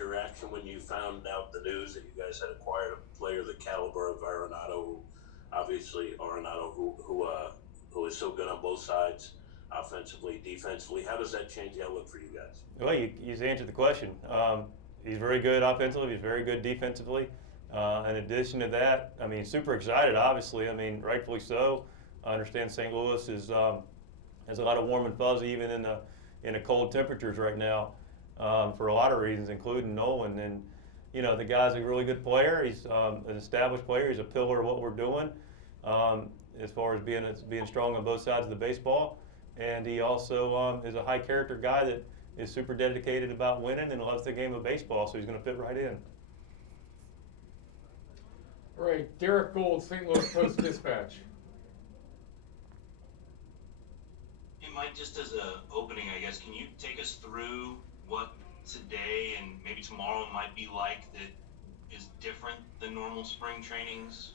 your reaction when you found out the news that you guys had acquired a player the caliber of Arenado? Obviously, Arenado, who is so good on both sides, offensively, defensively. How does that change the outlook for you guys? Well, you answered the question. He's very good offensively. He's very good defensively. In addition to that, I mean, super excited. Obviously, I mean, rightfully so. I understand St. Louis has a lot of warm and fuzzy even in the cold temperatures right now for a lot of reasons, including Nolan. And the guy's a really good player. He's an established player. He's a pillar of what we're doing as far as being strong on both sides of the baseball. And he also is a high character guy that is super dedicated about winning and loves the game of baseball. So he's going to fit right in. All right, Derek Gold, St. Louis Post-Dispatch. Hey, Mike, just as an opening, I guess, can you take us through what today and maybe tomorrow might be like that is different than normal spring trainings?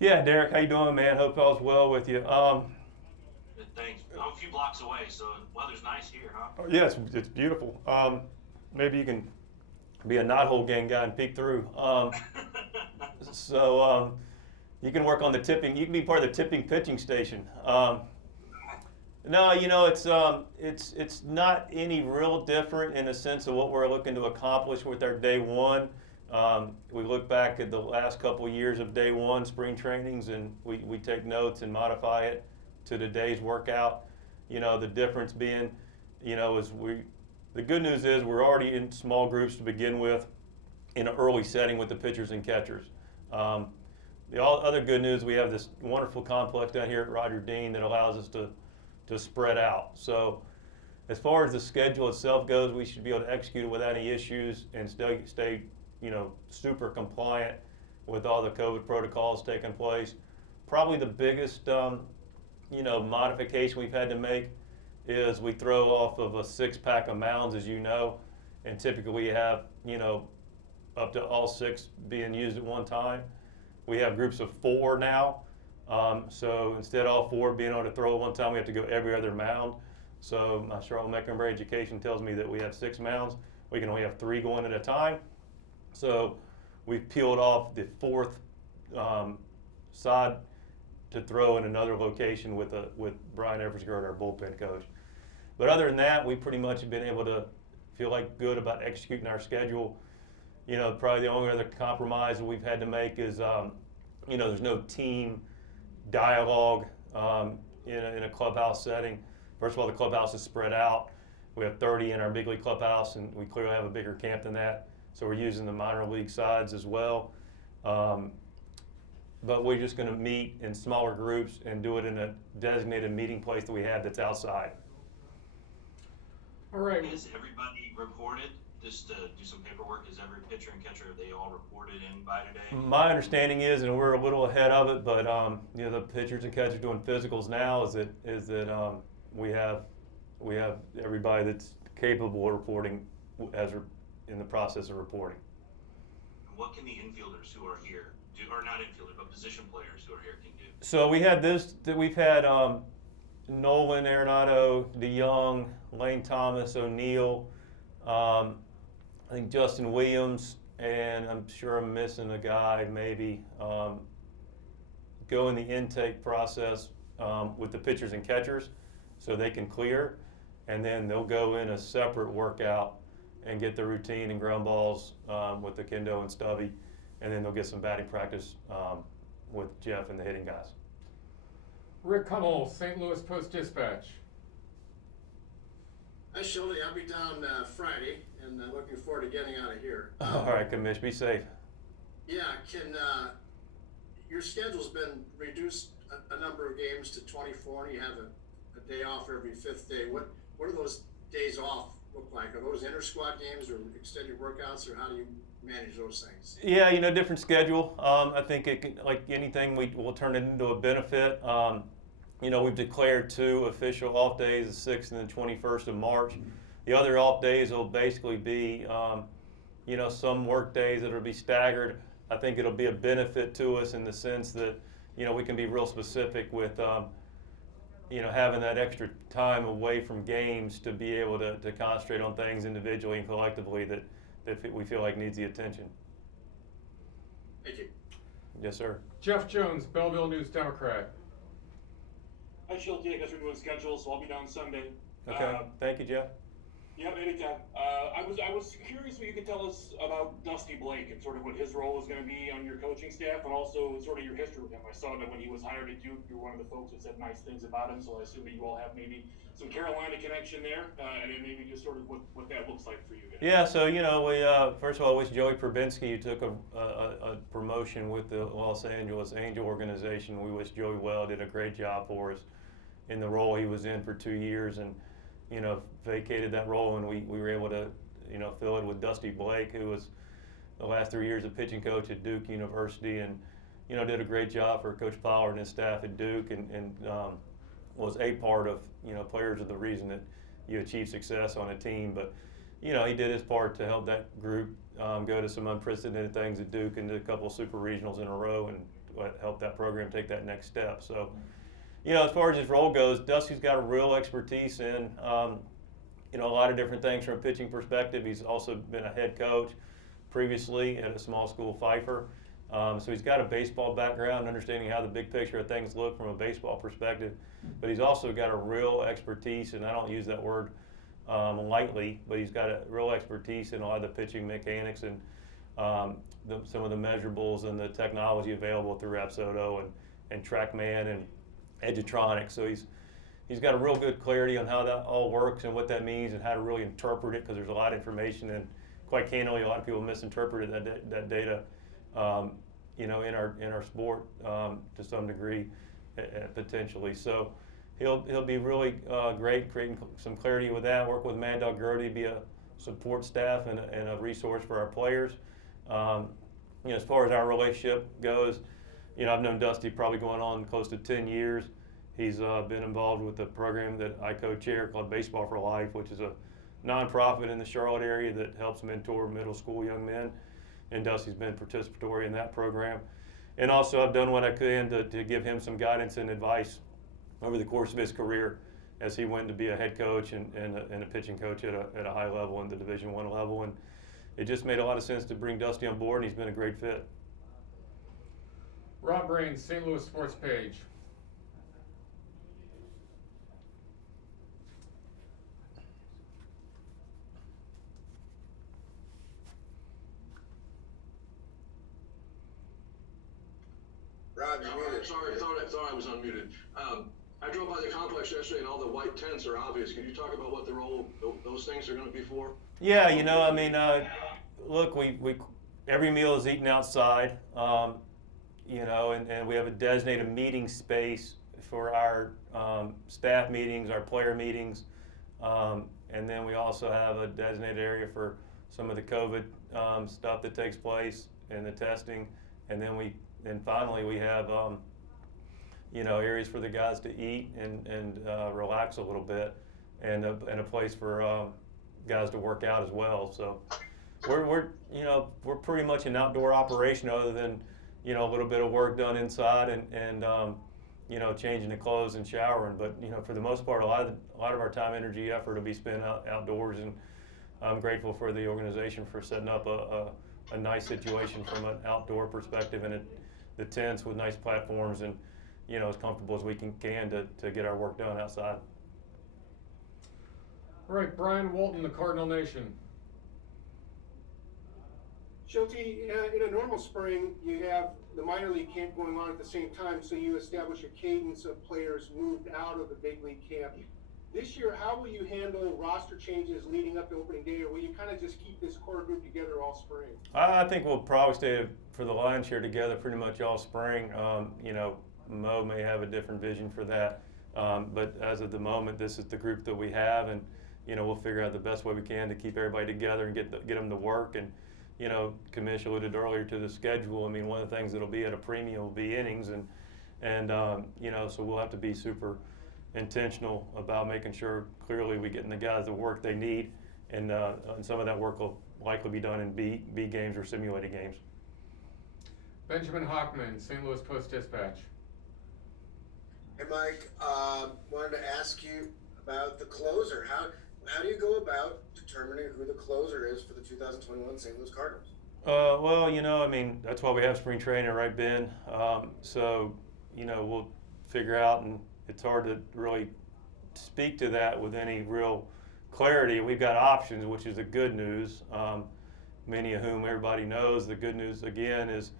Yeah, Derek, how you doing, man? Hope all's well with you. Thanks. I'm a few blocks away, so weather's nice here, huh? Yeah, it's beautiful. Maybe you can be a knothole gang guy and peek through. So you can work on the tipping. You can be part of the tipping pitching station. No, it's not any real different in the sense of what we're looking to accomplish with our day one. We look back at the last couple of years of day one spring trainings, and we take notes and modify it to today's workout. The difference being, the good news is we're already in small groups to begin with in an early setting with the pitchers and catchers. The other good news, we have this wonderful complex down here at Roger Dean that allows us to spread out. So as far as the schedule itself goes, we should be able to execute it without any issues and stay super compliant with all the COVID protocols taking place. Probably the biggest modification we've had to make is we throw off of a 6-pack of mounds, as you know, and typically we have, up to all 6 being used at one time. We have groups of 4 now. So instead of all 4 being able to throw at one time, we have to go every other mound. So my Charlotte Mecklenburg education tells me that we have 6 mounds. We can only have 3 going at a time. So we've peeled off the 4th side to throw in another location with Brian Eversgerd, our bullpen coach. But other than that, we pretty much have been able to feel good about executing our schedule. Probably the only other compromise that we've had to make is, there's no team dialogue in a clubhouse setting. First of all, the clubhouse is spread out. We have 30 in our big league clubhouse, and we clearly have a bigger camp than that. So we're using the minor league sides as well. But we're just going to meet in smaller groups and do it in a designated meeting place that we have that's outside. All right. Is everybody reported? Just to do some paperwork, is every pitcher and catcher, are they all reported in by today? My understanding is, and we're a little ahead of it, but the pitchers and catchers doing physicals now is that we have everybody that's capable of reporting as we're in the process of reporting. What can the infielders who are here do, or not infielders, but position players who are here can do? So we've had Nolan Arenado, DeYoung, Lane Thomas, O'Neill, I think Justin Williams, and I'm sure I'm missing a guy maybe, go in the intake process with the pitchers and catchers so they can clear, and then they'll go in a separate workout and get the routine and ground balls with the Kendo and Stubby, and then they'll get some batting practice with Jeff and the hitting guys. Rick Hummel, St. Louis Post-Dispatch. Hi, Shildt. I'll be down Friday, and looking forward to getting out of here. All right, Commish, be safe. Yeah, your schedule's been reduced a number of games to 24, and you have a day off every 5th day. What do those days off look like? Are those inter-squad games or extended workouts, or how do you manage those things? Yeah, different schedule. I think it can, like anything, we'll turn it into a benefit. We've declared 2 official off days, the 6th and the 21st of March. The other off days will basically be, some work days that will be staggered. I think it'll be a benefit to us in the sense that, we can be real specific with, having that extra time away from games to be able to concentrate on things individually and collectively that that we feel like needs the attention. Thank you. Yes, sir. Jeff Jones, Belleville News Democrat. Hi, Shildt. I guess we're doing schedules, so I'll be down Sunday. Okay. Thank you, Jeff. Yep, anytime. I was curious what you could tell us about Dusty Blake and sort of what his role is going to be on your coaching staff, and also sort of your history with him. I saw that when he was hired at Duke, you were one of the folks that said nice things about him, so I assume that you all have maybe some Carolina connection there, and then maybe just sort of what that looks like for you guys. Yeah, so we first of all, I wish Joey Probinski, who took a promotion with the Los Angeles Angel organization. We wish Joey well, did a great job for us in the role he was in for 2 years, and vacated that role, and we were able to fill it with Dusty Blake, who was the last 3 years a pitching coach at Duke University, and did a great job for Coach Pollard and his staff at Duke, and was a part of players are the reason that you achieve success on a team. But he did his part to help that group go to some unprecedented things at Duke and did a couple of super regionals in a row and help that program take that next step. So as far as his role goes, Dusty's got a real expertise in a lot of different things from a pitching perspective. He's also been a head coach previously at a small school, Pfeiffer. So he's got a baseball background, understanding how the big picture of things look from a baseball perspective. But he's also got a real expertise, and I don't use that word lightly, but he's got a real expertise in a lot of the pitching mechanics and some of the measurables and the technology available through Rapsodo and TrackMan and Edgertronic. So he's got a real good clarity on how that all works and what that means and how to really interpret it, because there's a lot of information, and quite candidly, a lot of people misinterpreted that data in our sport to some degree, potentially. So he'll be really great, creating some clarity with that. Work with Mad Dog Gertie, be a support staff and a resource for our players. As far as our relationship goes, I've known Dusty probably going on close to 10 years. He's been involved with a program that I co-chair called Baseball for Life, which is a nonprofit in the Charlotte area that helps mentor middle school young men. And Dusty's been participatory in that program. And also I've done what I can to give him some guidance and advice over the course of his career as he went to be a head coach and a pitching coach at a high level in the Division I level. And it just made a lot of sense to bring Dusty on board, and he's been a great fit. Rob Raines, St. Louis Sports Page. Rob, you're muted. Sorry, thought I was unmuted. I drove by the complex yesterday, and all the white tents are obvious. Could you talk about what the role those things are going to be for? Yeah, look, we every meal is eaten outside, and we have a designated meeting space for our staff meetings, our player meetings, and then we also have a designated area for some of the COVID stuff that takes place and the testing, and then finally we have areas for the guys to eat and relax a little bit, and a place for guys to work out as well. So we're pretty much an outdoor operation, other than a little bit of work done inside and changing the clothes and showering. But for the most part, a lot of our time, energy, effort will be spent outdoors, and I'm grateful for the organization for setting up a nice situation from an outdoor perspective, and the tents with nice platforms, and as comfortable as we can to get our work done outside. All right, Brian Walton, the Cardinal Nation. Shildt, in a normal spring, you have the minor league camp going on at the same time, so you establish a cadence of players moved out of the big league camp. This year, how will you handle roster changes leading up to opening day, or will you kind of just keep this core group together all spring? I think we'll probably stay for the lion's share together pretty much all spring. Mo may have a different vision for that, but as of the moment, this is the group that we have, and we'll figure out the best way we can to keep everybody together and get them to work. And Kamish alluded earlier to the schedule. I mean, one of the things that'll be at a premium will be innings, and so we'll have to be super intentional about making sure clearly we getting the guys the work they need, and some of that work will likely be done in B games or simulated games. Benjamin Hockman, St. Louis Post-Dispatch. Hey, Mike, wanted to ask you about the closer. how do you go about determining who the closer is for the 2021 St. Louis Cardinals? Well, I mean, that's why we have spring training, right, Ben? So, we'll figure out, and it's hard to really speak to that with any real clarity. We've got options, which is the good news. Many of whom everybody knows. The good news, again, is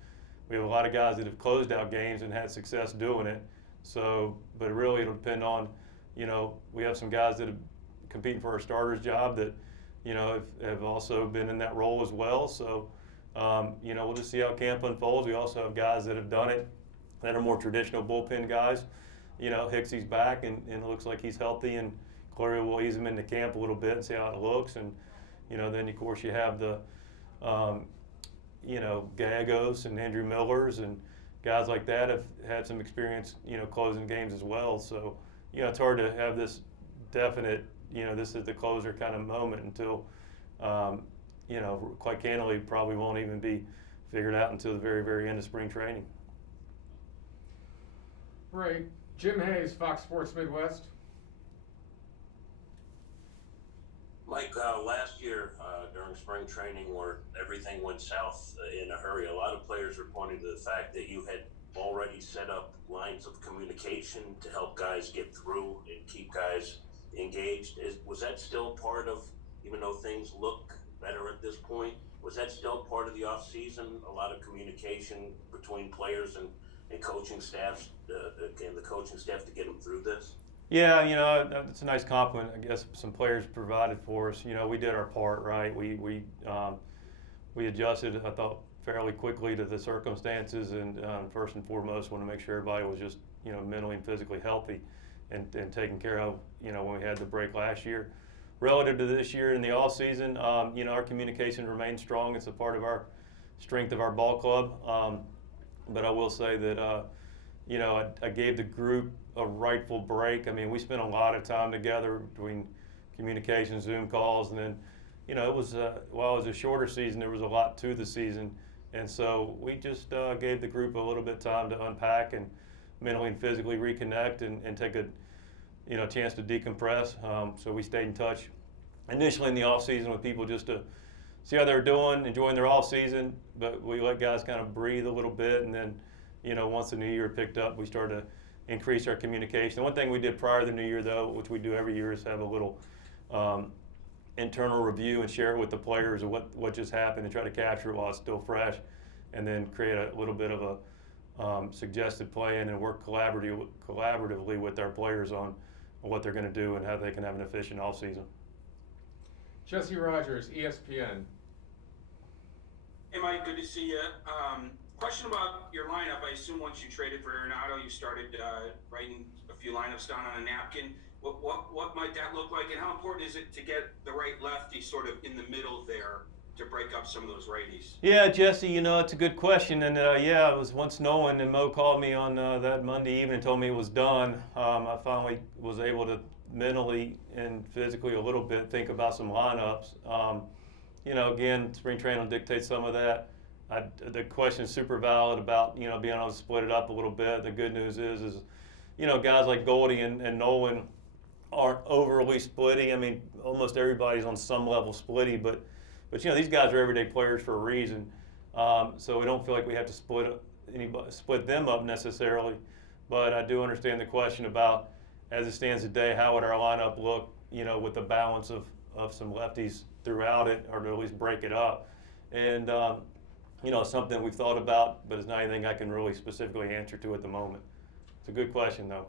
we have a lot of guys that have closed out games and had success doing it. So, but really it'll depend on, we have some guys that are competing for our starters job that, have also been in that role as well. So, we'll just see how camp unfolds. We also have guys that have done it that are more traditional bullpen guys. Hicksy's back and it looks like he's healthy, and Cleary will ease him into camp a little bit and see how it looks. And, then of course you have the, Gallegos and Andrew Millers and guys like that have had some experience, closing games as well. So, it's hard to have this definite, this is the closer kind of moment until, quite candidly, probably won't even be figured out until the very, very end of spring training. Right. Jim Hayes, Fox Sports Midwest. Mike, last year during spring training where everything went south in a hurry, a lot of players were pointing to the fact that you had already set up lines of communication to help guys get through and keep guys engaged. Was that still part of, even though things look better at this point, was that still part of the off season? A lot of communication between players and coaching staffs, and the coaching staff to get them through this? Yeah, it's a nice compliment. I guess some players provided for us. We did our part, right? We adjusted, I thought, fairly quickly to the circumstances, and first and foremost, want to make sure everybody was just mentally and physically healthy, and taken care of. When we had the break last year, relative to this year in the off season, our communication remains strong. It's a part of our strength of our ball club. But I will say that I gave the group a rightful break. I mean, we spent a lot of time together between communication, Zoom calls, and then, it was, while it was a shorter season, there was a lot to the season. And so we just gave the group a little bit of time to unpack and mentally and physically reconnect and take a, chance to decompress. So we stayed in touch initially in the off season with people just to see how they're doing, enjoying their off season, but we let guys kind of breathe a little bit. And then, once the new year picked up, we started to increase our communication. The one thing we did prior to the new year, though, which we do every year, is have a little internal review and share it with the players of what just happened and try to capture it while it's still fresh, and then create a little bit of a suggested plan and work collaboratively with our players on what they're going to do and how they can have an efficient off season. Jesse Rogers, ESPN. Hey Mike, good to see you. Question about your lineup. I assume once you traded for Arenado, you started writing a few lineups down on a napkin. What might that look like, and how important is it to get the right lefty sort of in the middle there to break up some of those righties? Yeah, Jesse, it's a good question. And it was once Nolan and Mo called me on that Monday evening and told me it was done. I finally was able to mentally and physically a little bit think about some lineups. Again, spring training will dictate some of that. The question is super valid about, being able to split it up a little bit. The good news is guys like Goldie and Nolan aren't overly splitty. I mean, almost everybody's on some level splitty, but these guys are everyday players for a reason. So we don't feel like we have to split them up necessarily. But I do understand the question about, as it stands today, how would our lineup look, with the balance of some lefties throughout it, or to at least break it up. And something we've thought about, but it's not anything I can really specifically answer to at the moment. It's a good question, though.